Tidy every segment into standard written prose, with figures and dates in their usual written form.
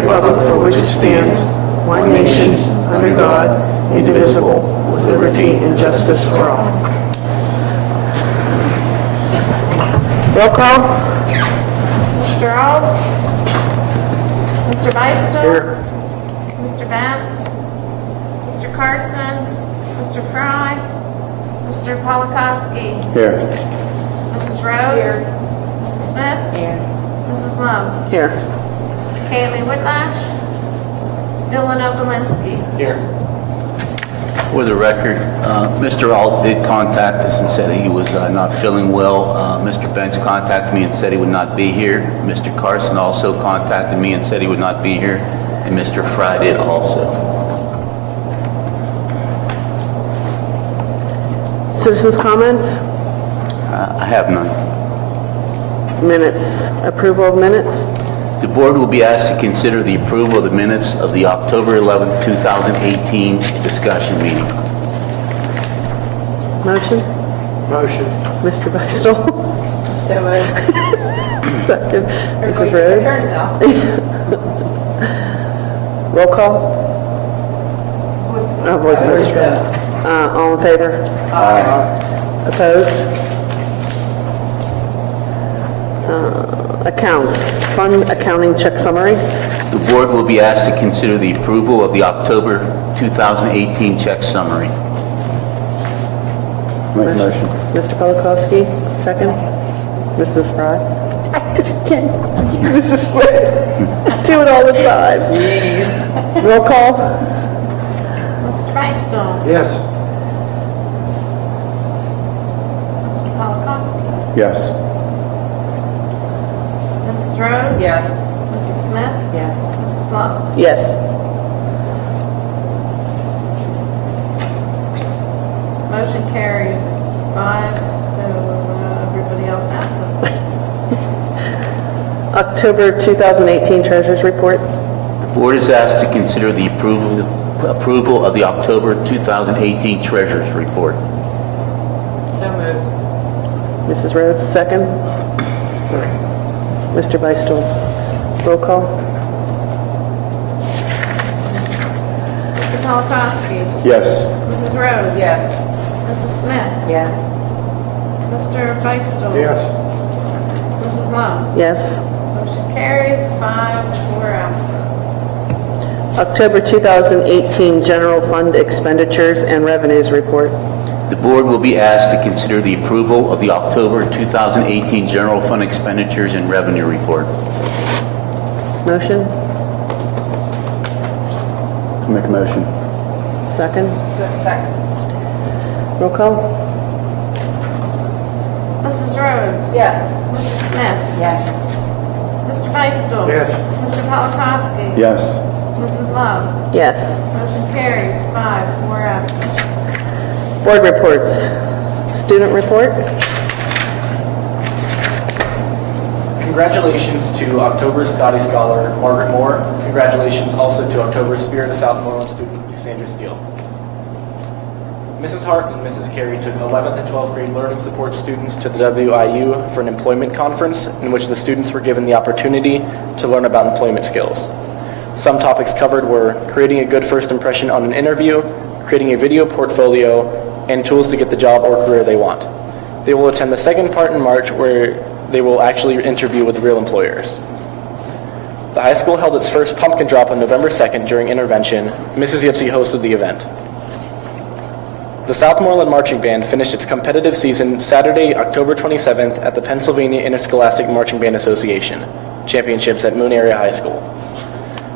republic for which it stands, one nation, under God, indivisible, with liberty and justice for all. Roll call. Mr. Alt? Mr. Beistel? Here. Mr. Vance? Mr. Carson? Mr. Fry? Mr. Polakowski? Here. Mrs. Rhodes? Mrs. Smith? Here. Mrs. Love? Here. Kaylee Whitlash? Dylan Obolinski? Here. For the record, Mr. Alt did contact us and said he was not feeling well. Mr. Benz contacted me and said he would not be here. Mr. Carson also contacted me and said he would not be here. And Mr. Fry did also. Citizens' comments? I have none. Minutes. Approval of minutes? The board will be asked to consider the approval of the minutes of the October 11th, 2018 discussion meeting. Motion? Motion. Mr. Beistel? So moved. Second. Mrs. Turns Rhodes? now. Roll call? Voice vote. All in favor? Opposed? Accounts. Fund accounting check summary. The board will be asked to consider the approval of the October 2018 check summary. Make a motion. Mr. Polakowski, second. Mrs. Fry. I did it again. Mrs. Smith. Do it all the time. Jeez. Roll call. Mr. Beistel? Yes. Mr. Polakowski? Yes. Mrs. Rhodes? Yes. Mrs. Smith? Yes. Mrs. Love? Yes. Motion carries 5 to everybody else absent. October 2018 Treasurers Report. The board is asked to consider the approval of the October 2018 Treasurers Report. So moved. Mrs. Rhodes, second. Mr. Beistel. Roll call. Mr. Polakowski? Yes. Mrs. Rhodes? Yes. Mrs. Smith? Yes. Mr. Beistel? Yes. Mrs. Love? Yes. Motion carries 5 to 4 absent. October 2018 General Fund Expenditures and Revenues Report. The board will be asked to consider the approval of the October 2018 General Fund Expenditures and Revenue Report. Motion? Make a motion. Second. Second. Roll call. Mrs. Rhodes? Yes. Mrs. Smith? Yes. Mr. Beistel? Yes. Mr. Polakowski? Yes. Mrs. Love? Yes. Motion carries 5 to 4 absent. Board reports. Student report. Congratulations to October Scotty Scholar Margaret Moore. Congratulations also to October Spirit of Southmoreland student Cassandra Steele. Mrs. Hart and Mrs. Carey took 11th and 12th grade learning support students to the WIU for an employment conference in which the students were given the opportunity to learn about employment skills. Some topics covered were creating a good first impression on an interview, creating a video portfolio, and tools to get the job or career they want. They will attend the second part in March where they will actually interview with real employers. The high school held its first pumpkin drop on November 2nd during intervention. Mrs. Yipsy hosted the event. The Southmoreland Marching Band finished its competitive season Saturday, October 27th at the Pennsylvania Interscholastic Marching Band Association Championships at Moon Area High School.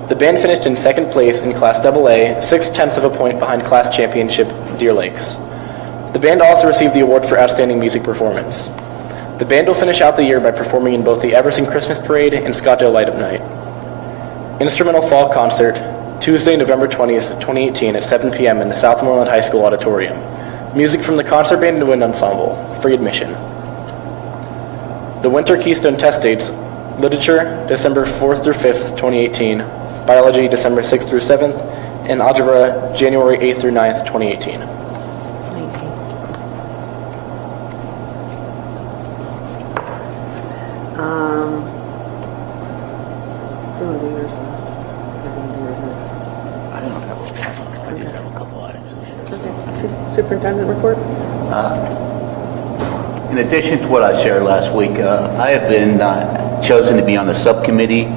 The band finished in second place in Class AA, 6/10 of a point behind Class Championship Deer Lakes. The band also received the award for Outstanding Music Performance. The band will finish out the year by performing in both the Everson Christmas Parade and Scottsdale Light Up Night. Instrumental Fall Concert, Tuesday, November 20th, 2018 at 7 p.m. in the Southmoreland High School Auditorium. Music from the Concert Band and Wind Ensemble, free admission. The Winter Keystone Test dates, Literature, December 4th through 5th, 2018, Biology, December 6th through 7th, and Algebra, January 8th through 9th, 2018. I don't have a, I just have a couple items. Okay. Superintendent report? In addition to what I shared last week, I have been chosen to be on the subcommittee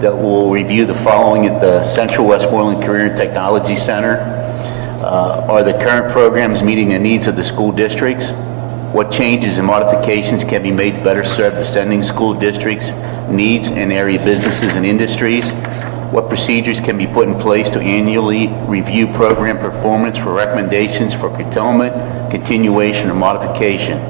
that will review the following at the Central Westmoreland Career and Technology Center. Are the current programs meeting the needs of the school districts? What changes and modifications can be made to better serve the sending school districts' needs and area businesses and industries? What procedures can be put in place to annually review program performance for recommendations for curtailment, continuation, or modification?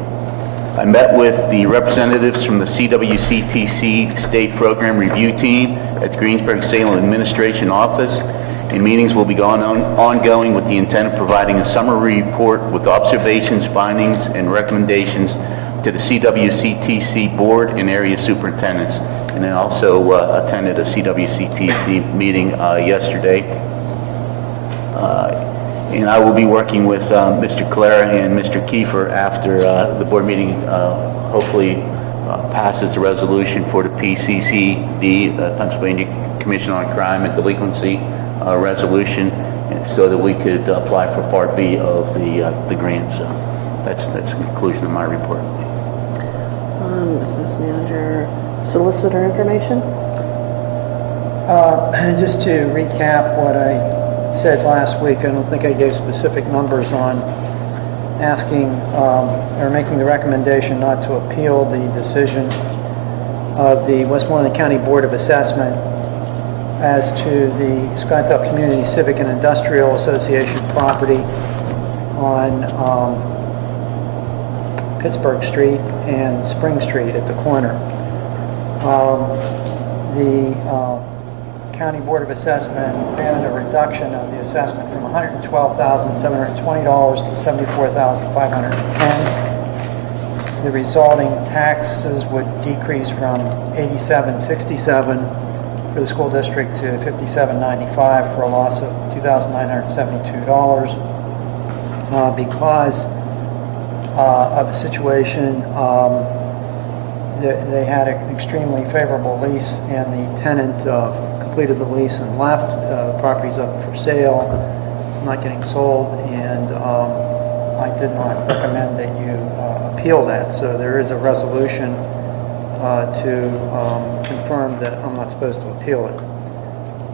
I met with the representatives from the CWCTC State Program Review Team at the Greensburg-Salem Administration Office, and meetings will be ongoing with the intent of providing a summary report with observations, findings, and recommendations to the CWCTC Board and area superintendents. And I also attended a CWCTC meeting yesterday. And I will be working with Mr. Clara and Mr. Kiefer after the board meeting hopefully passes the resolution for the PCCD, Pennsylvania Commission on Crime and Delinquency resolution, so that we could apply for Part B of the grant. So that's the conclusion of my report. Business manager, solicitor information? Just to recap what I said last week, I don't think I gave specific numbers on asking or making the recommendation not to appeal the decision of the Westmoreland County Board of Assessment as to the Skytop Community Civic and Industrial Association property on Pittsburgh Street and Spring Street at the corner. The County Board of Assessment granted a reduction of the assessment from $112,720 to $74,510. The resulting taxes would decrease from $87.67 for the school district to $57.95 for a loss of $2,972. Because of the situation, they had an extremely favorable lease, and the tenant completed the lease and left. The property's up for sale. It's not getting sold, and I did not recommend that you appeal that. So there is a resolution to confirm that I'm not supposed to appeal it.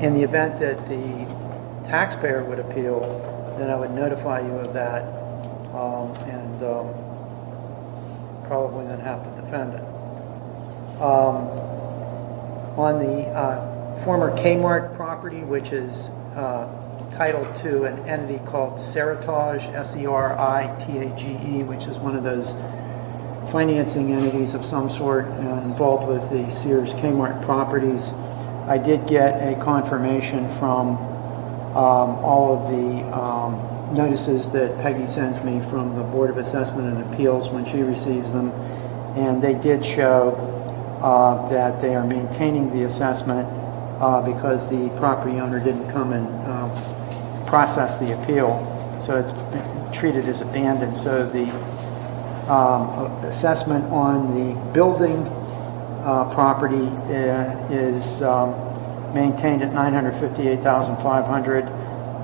In the event that the taxpayer would appeal, then I would notify you of that and probably then have to defend it. On the former Kmart property, which is titled to an entity called Seritage, S-E-R-I-T-A-G-E, which is one of those financing entities of some sort involved with the Sears Kmart properties. I did get a confirmation from all of the notices that Peggy sends me from the Board of Assessment and Appeals when she receives them, and they did show that they are maintaining the assessment because the property owner didn't come and process the appeal, so it's been treated as abandoned. So the assessment on the building property is maintained at $958,500,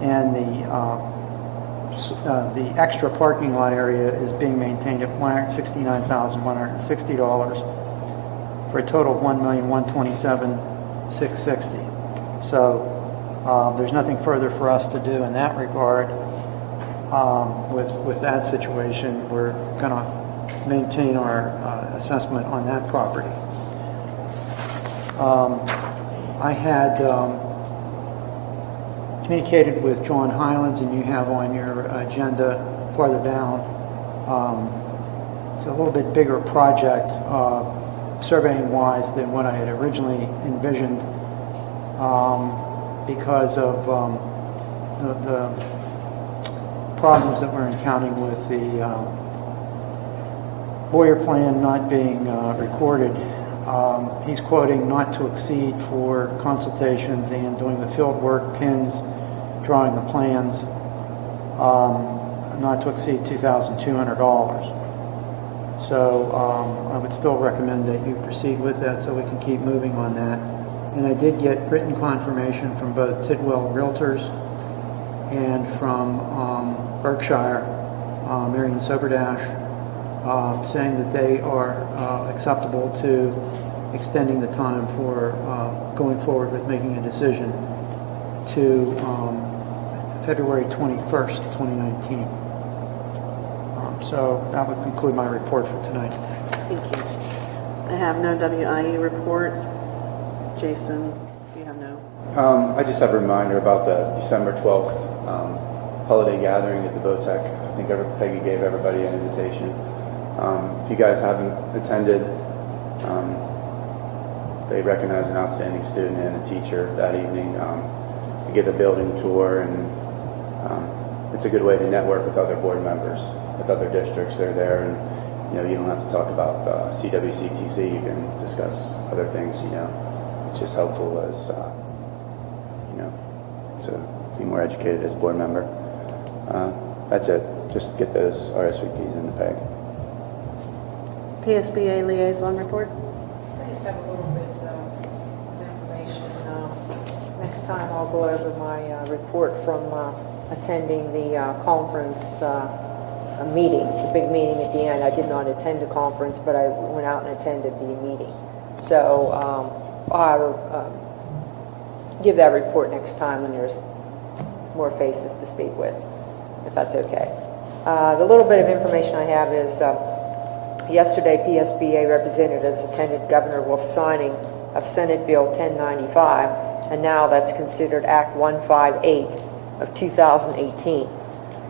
and the extra parking lot area is being maintained at $169,160 for a total of $1,127,660. So there's nothing further for us to do in that regard. With that situation, we're going to maintain our assessment on that property. I had communicated with John Highlands, and you have on your agenda farther down. It's a little bit bigger project, surveying-wise, than what I had originally envisioned because of the problems that we're encountering with the Boyer plan not being recorded. He's quoting not to exceed for consultations and doing the field work, pins, drawing the plans, not to exceed $2,200. So I would still recommend that you proceed with that so we can keep moving on that. And I did get written confirmation from both Tidwell Realtors and from Berkshire, Marion Soberdash, saying that they are acceptable to extending the time for going forward with making a decision to February 21st, 2019. So that would conclude my report for tonight. Thank you. I have no WIE report. Jason, do you have no? I just have a reminder about the December 12th holiday gathering at the Votech. I think Peggy gave everybody an invitation. If you guys haven't attended, they recognize an outstanding student and a teacher that evening. You get a building tour, and it's a good way to network with other board members, with other districts. They're there, and you don't have to talk about CWCTC. You can discuss other things. It's just helpful as to be more educated as a board member. That's it. Just get those RSVPs in the bag. PSBA liaison report? I just have a little bit of information. Next time I'll go over my report from attending the conference meeting, the big meeting at the end. I did not attend the conference, but I went out and attended the meeting. So I'll give that report next time when there's more faces to speak with, if that's okay. The little bit of information I have is yesterday PSBA representatives attended Governor Wolf's signing of Senate Bill 1095, and now that's considered Act 158 of 2018.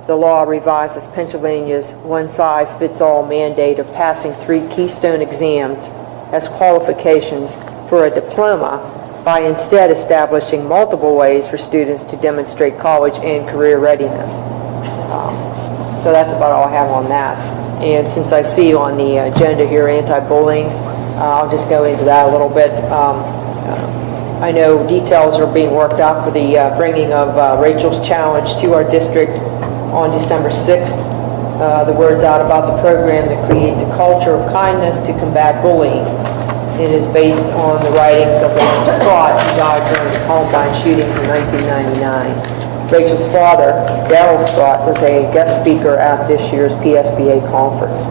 The law revises Pennsylvania's one-size-fits-all mandate of passing 3 Keystone exams as qualifications for a diploma by instead establishing multiple ways for students to demonstrate college and career readiness. So that's about all I have on that. And since I see on the agenda here anti-bullying, I'll just go into that a little bit. I know details are being worked out for the bringing of Rachel's Challenge to our district on December 6th. The word's out about the program that creates a culture of kindness to combat bullying. It is based on the writings of William Scott, who died during the Columbine shootings in 1999. Rachel's father, Darrell Scott, was a guest speaker at this year's PSBA conference.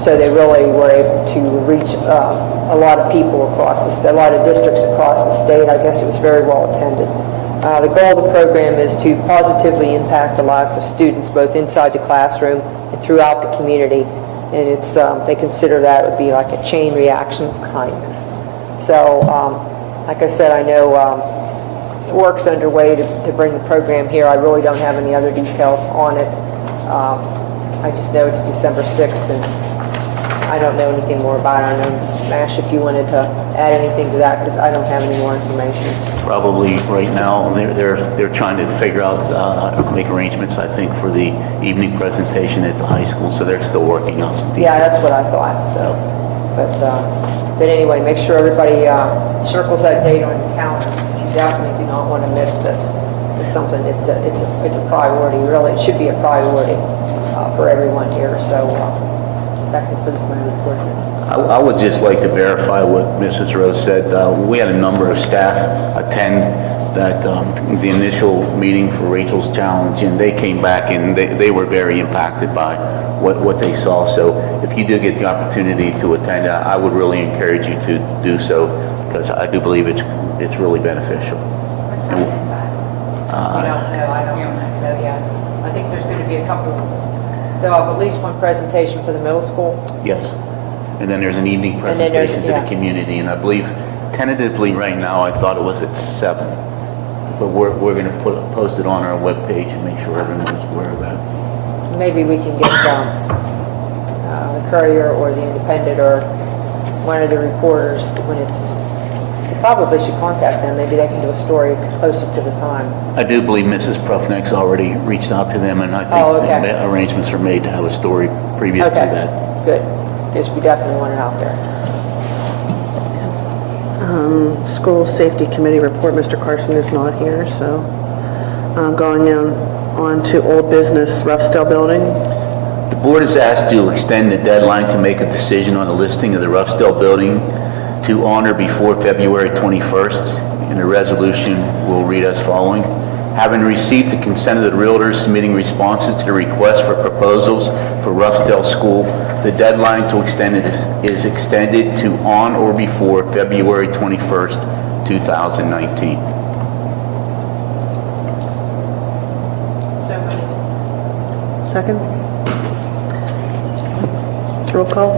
So they really were able to reach a lot of people across the state, a lot of districts across the state. I guess it was very well attended. The goal of the program is to positively impact the lives of students, both inside the classroom and throughout the community. And it's they consider that would be like a chain reaction of kindness. So, like I said, I know work's underway to bring the program here. I really don't have any other details on it. I just know it's December 6th, and I don't know anything more about it. I know, Mr. Mash, if you wanted to add anything to that, because I don't have any more information. Probably right now they're trying to figure out make arrangements, I think, for the evening presentation at the high school. So they're still working on some details. Yeah, that's what I thought. So, but anyway, make sure everybody circles that date on your calendar. You definitely do not want to miss this. It's something. It's a priority. Really, it should be a priority for everyone here. So that concludes my report. I would just like to verify what Mrs. Rose said. We had a number of staff attend that the initial meeting for Rachel's Challenge, and they came back and they were very impacted by what they saw. So if you do get the opportunity to attend, I would really encourage you to do so, because I do believe it's really beneficial. What's that impact? I don't know yet. I think there's going to be a couple. They'll have at least one presentation for the middle school. Yes. And then there's an evening presentation to the community, and I believe tentatively right now I thought it was at 7, but we're going to post it on our webpage and make sure everyone's aware of that. Maybe we can get the Courier or the Independent or one of the reporters when it's. You probably should contact them. Maybe they can do a story closer to the time. I do believe Mrs. Pruffneck's already reached out to them, and I think arrangements are made to have a story previous to that. Good. Because we definitely want it out there. School Safety Committee report. Mr. Carson is not here, so going on to old business, Roughdale Building. The board is asked to extend the deadline to make a decision on the listing of the Roughdale Building to honor before February 21st, and the resolution will read as following. Having received the consent of the realtors submitting responses to the request for proposals for Roughdale School, the deadline to extend it is extended to on or before February 21st, 2019. So moved. Second? Roll call?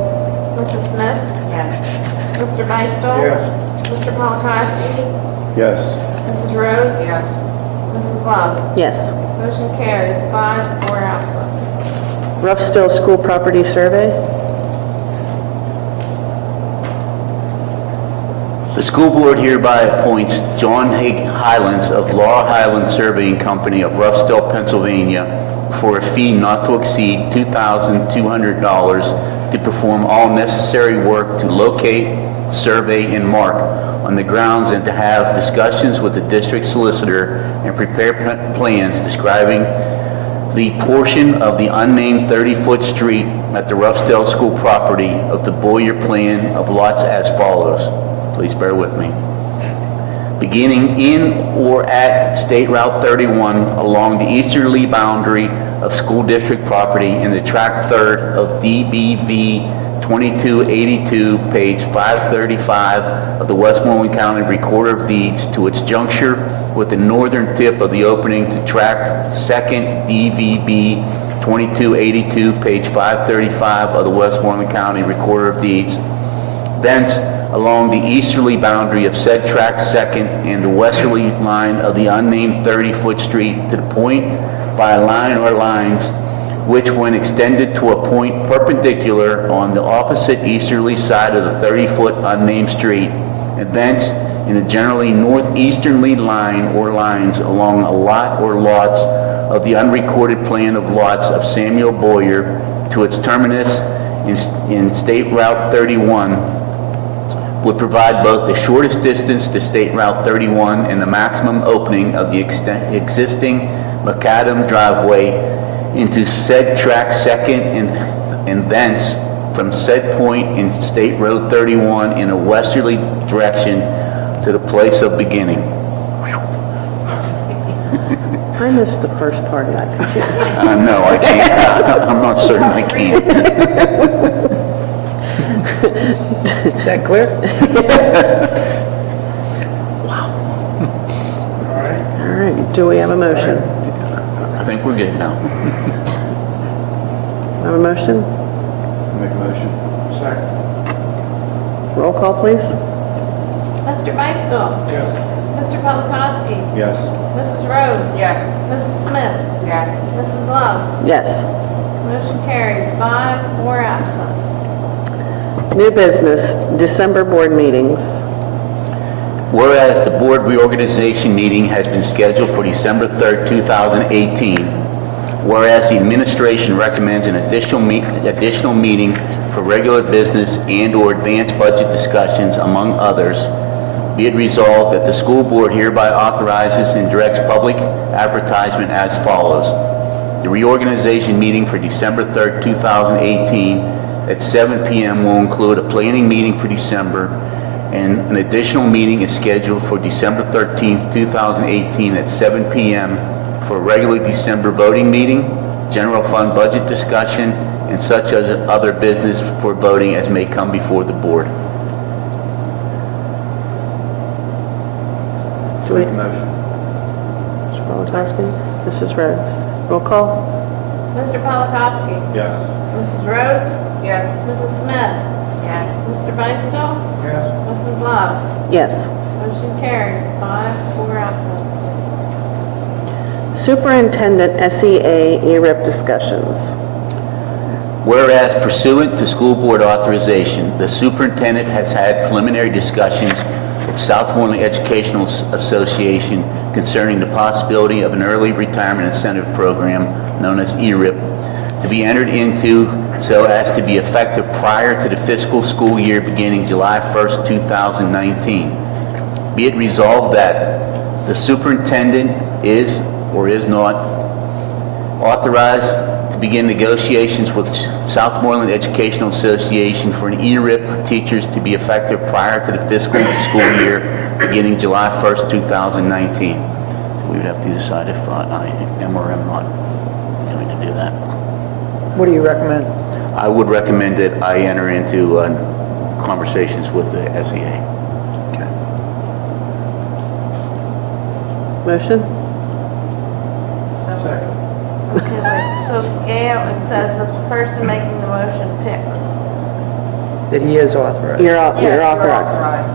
Mrs. Smith? Yes. Mr. Beistel? Yes. Mr. Polakowski? Yes. Mrs. Rhodes? Yes. Mrs. Love? Yes. Motion carries 5, 4 absent. Roughdale School Property Survey? The school board hereby appoints John Highlands of Laurel Highlands Surveying Company of Roughdale, Pennsylvania, for a fee not to exceed $2,200 to perform all necessary work to locate, survey, and mark on the grounds, and to have discussions with the district solicitor and prepare plans describing the portion of the unnamed 30-foot street at the Roughdale School property of the Boyer plan of lots as follows. Please bear with me. Beginning in or at State Route 31 along the easterly boundary of school district property in the tract third of DBV 2282, page 535 of the Westmoreland County Recorder of Deeds, to its juncture with the northern tip of the opening to tract second DVB 2282, page 535 of the Westmoreland County Recorder of Deeds. Thence, along the easterly boundary of said tract second and the westerly line of the unnamed 30-foot street to the point by a line or lines which, when extended to a point perpendicular on the opposite easterly side of the 30-foot unnamed street, and thence in a generally northeasterly line or lines along a lot or lots of the unrecorded plan of lots of Samuel Boyer to its terminus in State Route 31, would provide both the shortest distance to State Route 31 and the maximum opening of the existing macadam driveway into said tract second and thence from said point in State Road 31 in a westerly direction to the place of beginning. I missed the first part of that. No, I can't. I'm not certain I can. Is that clear? All right, do we have a motion? I think we're good now. Have a motion? Make a motion. Second. Roll call, please. Mr. Beistel? Yes. Mr. Polakowski? Yes. Mrs. Rhodes? Yes. Mrs. Smith? Yes. Mrs. Love? Yes. Motion carries 5, 4 absent. New business, December board meetings. Whereas the board reorganization meeting has been scheduled for December 3rd, 2018. Whereas the administration recommends an additional meeting for regular business and/or advanced budget discussions, among others. Be it resolved that the school board hereby authorizes and directs public advertisement as follows. The reorganization meeting for December 3rd, 2018 at 7 p.m. will include a planning meeting for December, and an additional meeting is scheduled for December 13th, 2018 at 7 p.m. for a regular December voting meeting, general fund budget discussion, and such as other business for voting as may come before the board. Do we, Make a motion. Mr. Polakowski? Mrs. Rhodes? Roll call? Mr. Polakowski? Yes. Mrs. Rhodes? Yes. Mrs. Smith? Yes. Mr. Beistel? Yes. Mrs. Love? Yes. Motion carries 5, 4 absent. Superintendent SEA ERIP discussions. Whereas pursuant to school board authorization, the superintendent has had preliminary discussions with Southmoreland Educational Association concerning the possibility of an early retirement incentive program known as ERIP to be entered into so as to be effective prior to the fiscal school year beginning July 1st, 2019. Be it resolved that the superintendent is or is not authorized to begin negotiations with Southmoreland Educational Association for an ERIP for teachers to be effective prior to the fiscal school year beginning July 1st, 2019. We would have to decide if I am or am not going to do that. What do you recommend? I would recommend that I enter into conversations with the SEA. Okay. Motion? Okay, wait, so Gail, it says the person making the motion picks. That he is authorized. You're Yes, authorized.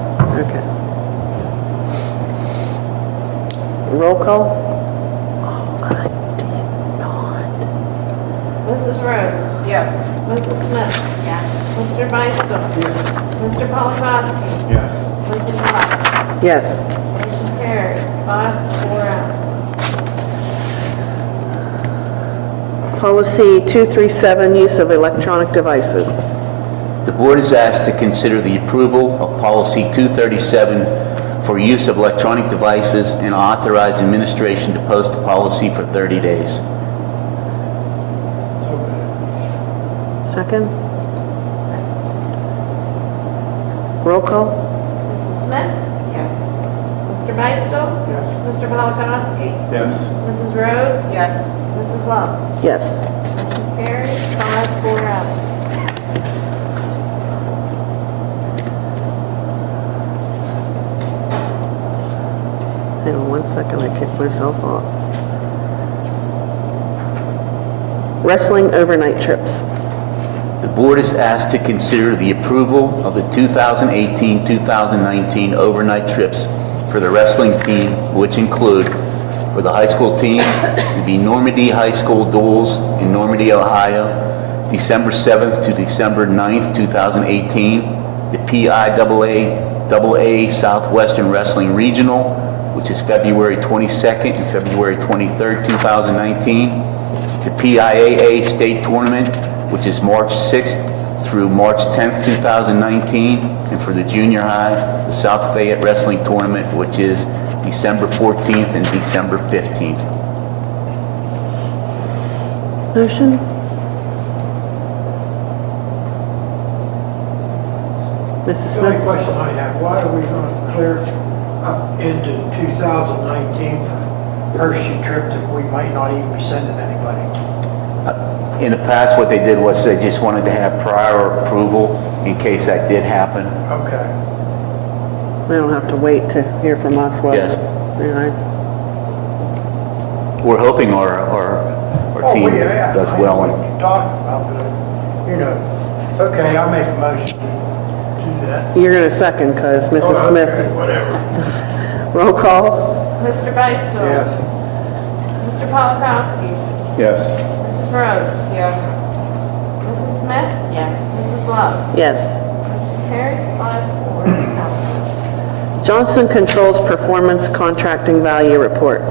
Okay. Roll call? Mrs. Rhodes? Yes. Mrs. Smith? Yes. Mr. Beistel? Yes. Mr. Polakowski? Yes. Mrs. Love? Yes. Motion carries 5-4 absent. Policy 237, use of electronic devices. The board is asked to consider the approval of Policy 237 for use of electronic devices and authorize administration to post the policy for 30 days. Second? Roll call? Mrs. Smith? Yes. Mr. Beistel? Yes. Mr. Polakowski? Yes. Mrs. Rhodes? Yes. Mrs. Love? Yes. Motion carries 5-4 absent. Hang on 1 second, I kicked myself off. Wrestling overnight trips. The board is asked to consider the approval of the 2018-2019 overnight trips for the wrestling team, which include, for the high school team, the Normandy High School Duels in Normandy, Ohio, December 7th to December 9th, 2018, the PIAA Southwestern Wrestling Regional, which is February 22nd and February 23rd, 2019, the PIAA State Tournament, which is March 6th through March 10th, 2019, and for the junior high, the South Fayette Wrestling Tournament, which is December 14th and December 15th. Motion? Mrs. The only Smith? question I have, why are we going to clear up into 2019 for Hershey trip that we might not even be sending anybody? In the past, what they did was they just wanted to have prior approval in case that did happen. Okay. We don't have to wait to hear from us whether... Yes. Yeah, We're hoping our team does I know well. what you're talking about, but, okay, I'll make a motion to do that. You're going to second because Mrs. Oh, okay, Smith... whatever. Roll call? Mr. Beistel? Yes. Mr. Polakowski? Yes. Mrs. Rhodes? Yes. Mrs. Smith? Yes. Mrs. Love? Yes. Motion carries 5-4 absent. Johnson Controls Performance Contracting Value Report.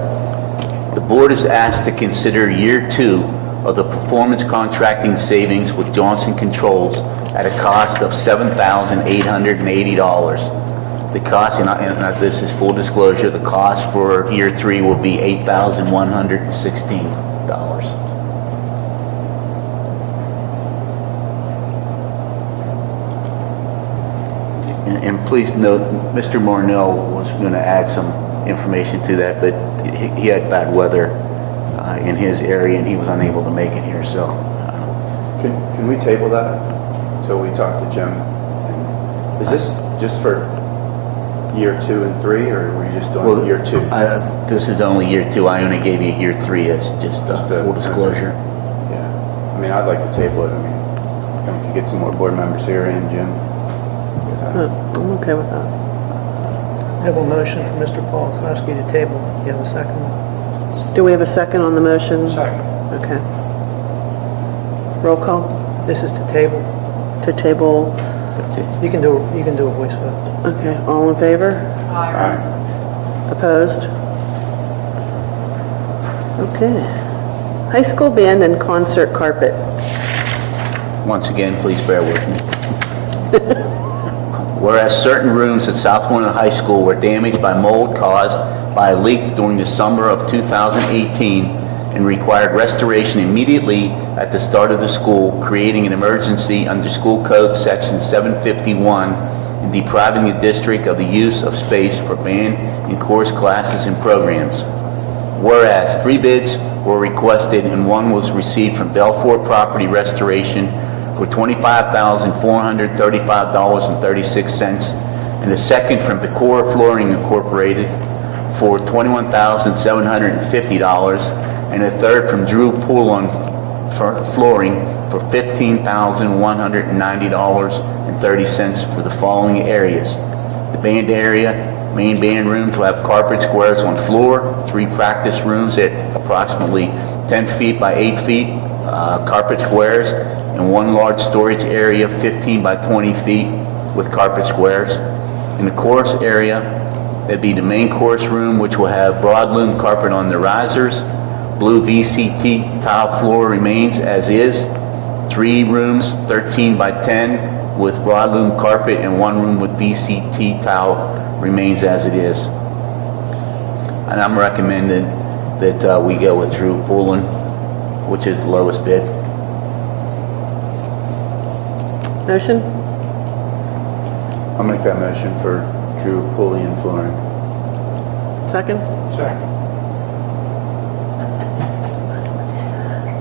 The board is asked to consider year 2 of the performance contracting savings with Johnson Controls at a cost of $7,880. The cost, and this is full disclosure, the cost for year 3 will be $8,116. And please note, Mr. Mornell was going to add some information to that, but he had bad weather in his area and he was unable to make it here, so. Can we table that until we talk to Jim? Is this just for year 2 and 3, or were you just doing year 2? This is only year 2. I only gave you year 3 as just full disclosure. Yeah. I mean, I'd like to table it. I mean, we could get some more board members here and Jim. I'm okay with that. I have a motion for Mr. Polakowski to table. You have a second? Do we have a second on the motion? Second. Okay. Roll call This is to table. to table. You can do a voice vote. Okay, all in favor? Aye. Opposed? Okay. High school band and concert carpet. Once again, please bear with me. Whereas certain rooms at Southmoreland High School were damaged by mold caused by a leak during the summer of 2018, and required restoration immediately at the start of the school, creating an emergency under School Code Section 751 and depriving the district of the use of space for band and chorus classes and programs. Whereas 3 bids were requested and 1 was received from Belfort Property Restoration for $25,435.36, and the second from Pecora Flooring Incorporated for $21,750, and a third from Drew Poulin for flooring for $15,190.30 for the following areas: the band area, main band room to have carpet squares on floor, 3 practice rooms at approximately 10 feet by 8 feet, carpet squares, and 1 large storage area 15 by 20 feet with carpet squares. In the chorus area, that'd be the main chorus room, which will have broad loom carpet on the risers. Blue VCT tile floor remains as is. 3 rooms, 13 by 10, with broad loom carpet, and 1 room with VCT tile remains as it is. And I'm recommending that we go with Drew Poulin, which is the lowest bid. Motion? I'll make that motion for Drew Poulin Flooring. Second? Second.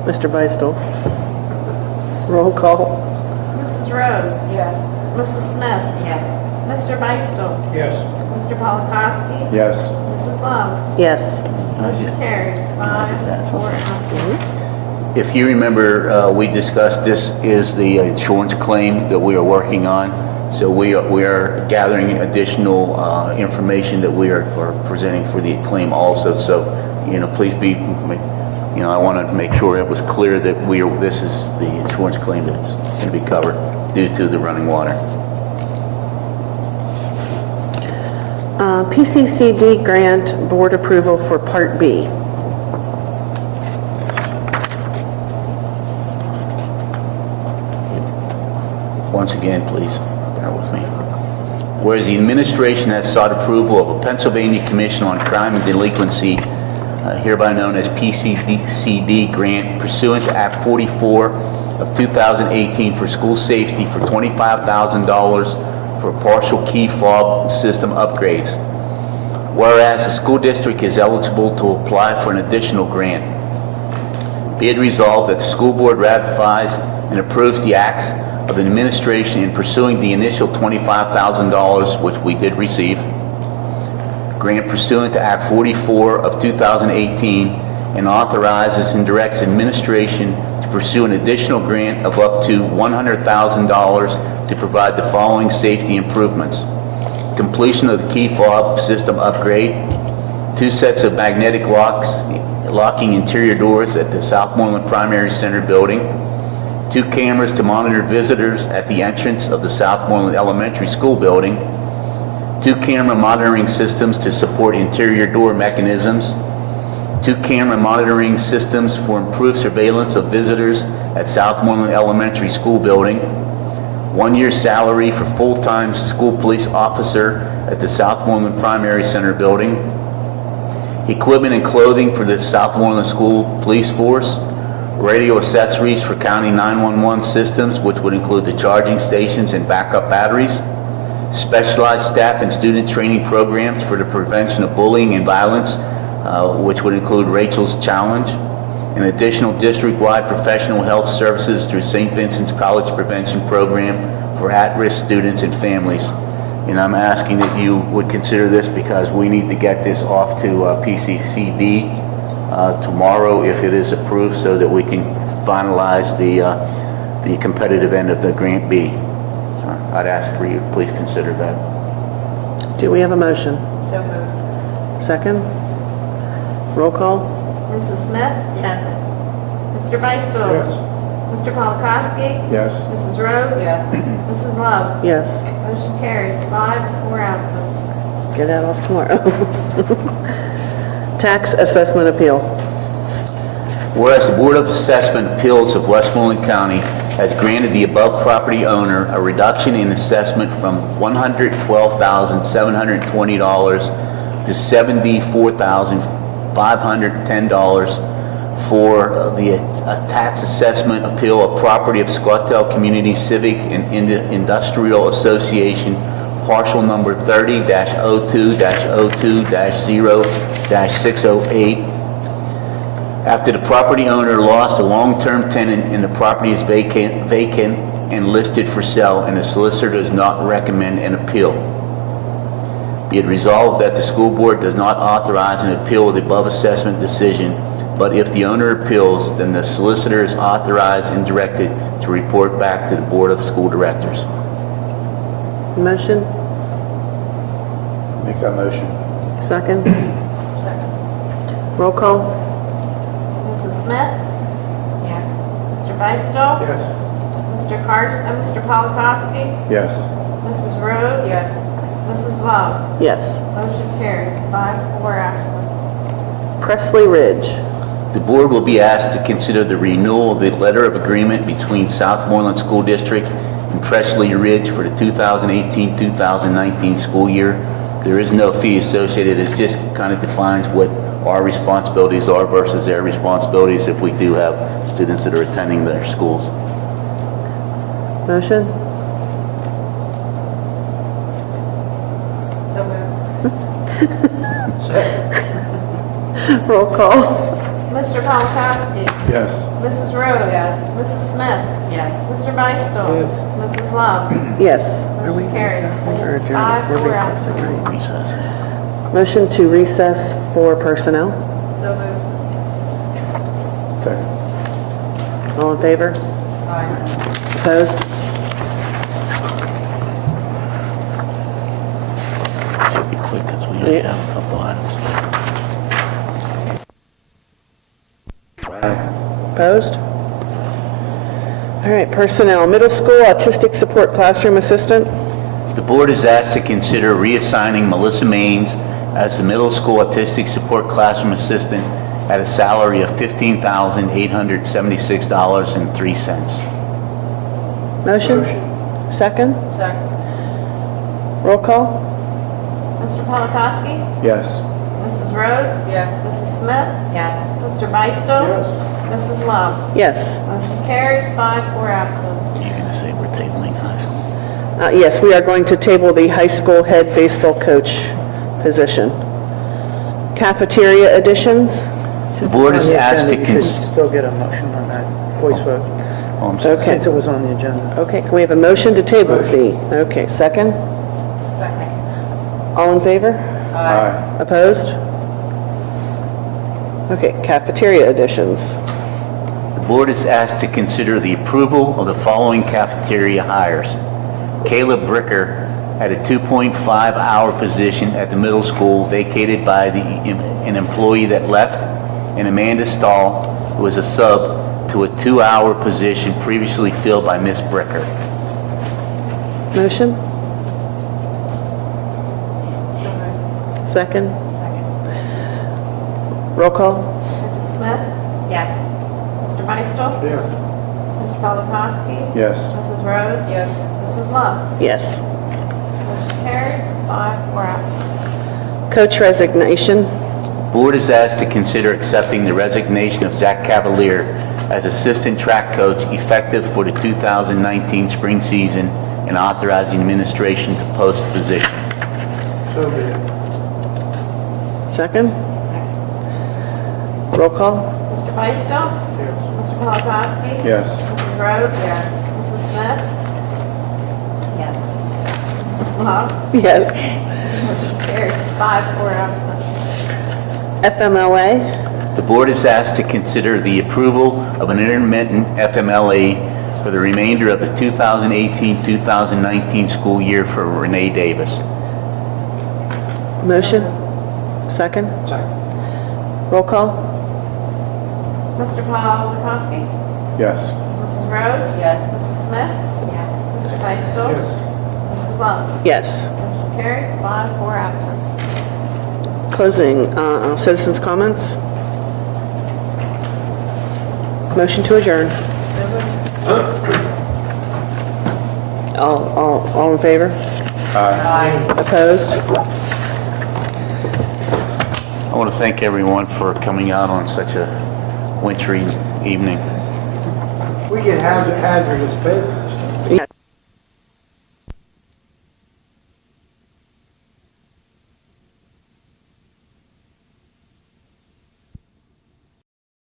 Mr. Beistel? Roll call? Mrs. Rhodes? Yes. Mrs. Smith? Yes. Mr. Beistel? Yes. Mr. Polakowski? Yes. Mrs. Love? Yes. Motion carries 5-4 absent. If you remember, we discussed this is the insurance claim that we are working on. So we are gathering additional information that we are presenting for the claim also. So, please be, I want to make sure it was clear that this is the insurance claim that's going to be covered due to the running water. PCCD grant board approval for Part B. Once again, please, bear with me. Whereas the administration has sought approval of a Pennsylvania Commission on Crime and Delinquency, hereby known as PCCD grant pursuant to Act 44 of 2018 for school safety for $25,000 for partial key fob system upgrades. Whereas the school district is eligible to apply for an additional grant. Be it resolved that the school board ratifies and approves the acts of the administration in pursuing the initial $25,000, which we did receive, grant pursuant to Act 44 of 2018, and authorizes and directs administration to pursue an additional grant of up to $100,000 to provide the following safety improvements: completion of the key fob system upgrade, 2 sets of magnetic locking interior doors at the Southmoreland Primary Center building, 2 cameras to monitor visitors at the entrance of the Southmoreland Elementary School building, 2 camera monitoring systems to support interior door mechanisms, 2 camera monitoring systems for improved surveillance of visitors at Southmoreland Elementary School building, 1 year salary for full-time school police officer at the Southmoreland Primary Center building, equipment and clothing for the Southmoreland School Police Force, radio accessories for county 911 systems, which would include the charging stations and backup batteries, specialized staff and student training programs for the prevention of bullying and violence, which would include Rachel's Challenge, and additional district-wide professional health services through St. Vincent's College Prevention Program for at-risk students and families. And I'm asking that you would consider this because we need to get this off to PCCD tomorrow if it is approved, so that we can finalize the competitive end of the Grant B. So I'd ask for you to please consider that. Do we have a motion? So moved. Second? Roll call? Mrs. Smith? Yes. Mr. Beistel? Yes. Mr. Polakowski? Yes. Mrs. Rhodes? Yes. Mrs. Love? Yes. Motion carries 5-4 absent. Get that off tomorrow. Tax assessment appeal. Whereas the Board of Assessment Appeals of Westmoreland County has granted the above property owner a reduction in assessment from $112,720 to $74,510 for the tax assessment appeal of property of Squattell Community Civic and Industrial Association, partial number 30-02-02-0-608. After the property owner lost a long-term tenant and the property is vacant and listed for sale, and the solicitor does not recommend an appeal. Be it resolved that the school board does not authorize an appeal of the above assessment decision, but if the owner appeals, then the solicitor is authorized and directed to report back to the Board of School Directors. Motion? Make that motion. Second? Roll call? Mrs. Smith? Yes. Mr. Beistel? Yes. Mr. Carson, Mr. Polakowski? Yes. Mrs. Rhodes? Yes. Mrs. Love? Yes. Motion carries, 5-4 absent. Presley Ridge. The board will be asked to consider the renewal of the letter of agreement between Southmoreland School District and Presley Ridge for the 2018-2019 school year. There is no fee associated. It just kind of defines what our responsibilities are versus their responsibilities if we do have students that are attending their schools. Motion? So moved. Roll call? Mr. Polakowski? Yes. Mrs. Rhodes? Yes. Mrs. Smith? Yes. Mr. Beistel? Yes. Mrs. Love? Yes. Motion carries, 5-4 absent. Recess. Motion to recess for personnel. So moved. Second. All in favor? Aye. Opposed? Should be quick because we only have a couple items. Opposed? All right, personnel. Middle school autistic support classroom assistant. The board is asked to consider reassigning Melissa Maines as the middle school autistic support classroom assistant at a salary of $15,876.03. Motion? Second? Second. Roll call? Mr. Polakowski? Yes. Mrs. Rhodes? Yes. Mrs. Smith? Yes. Mr. Beistel? Yes. Mrs. Love? Yes. Motion carries, 5-4 absent. You're going to say we're tabling high school? Yes, we are going to table the high school head baseball coach position. Cafeteria additions? The board is asked to You should consider... still get a motion on that voice vote, Okay. since it was on the agenda. Okay, can we have a motion to table B? Okay, second? Second. All in favor? Aye. Opposed? Okay, cafeteria additions. The board is asked to consider the approval of the following cafeteria hires. Caleb Bricker at a 2.5-hour position at the middle school vacated by an employee that left, and Amanda Stahl, who was a sub, to a 2-hour position previously filled by Miss Bricker. Motion? So moved. Second? Second. Roll call? Mrs. Smith? Yes. Mr. Beistel? Yes. Mr. Polakowski? Yes. Mrs. Rhodes? Yes. Mrs. Love? Yes. Motion carries, 5-4 absent. Coach resignation. Board is asked to consider accepting the resignation of Zach Cavalier as assistant track coach effective for the 2019 spring season and authorizing administration to post the position. So be it. Second? Roll call? Mr. Beistel? Yes. Mr. Polakowski? Yes. Mrs. Rhodes? Yes. Mrs. Smith? Yes. Mrs. Love? Yes. Motion carries, 5-4 absent. FMLA. The board is asked to consider the approval of an intermittent FMLA for the remainder of the 2018-2019 school year for Renee Davis. Motion? Second? Second. Roll call? Mr. Polakowski? Yes. Mrs. Rhodes? Yes. Mrs. Smith? Yes. Mr. Beistel? Yes. Mrs. Love? Yes. Motion carries, 5-4 absent. Closing, citizens' comments? Motion to adjourn. All in favor? Opposed? I want to thank everyone for coming out on such a wintry evening. We get hazardous business.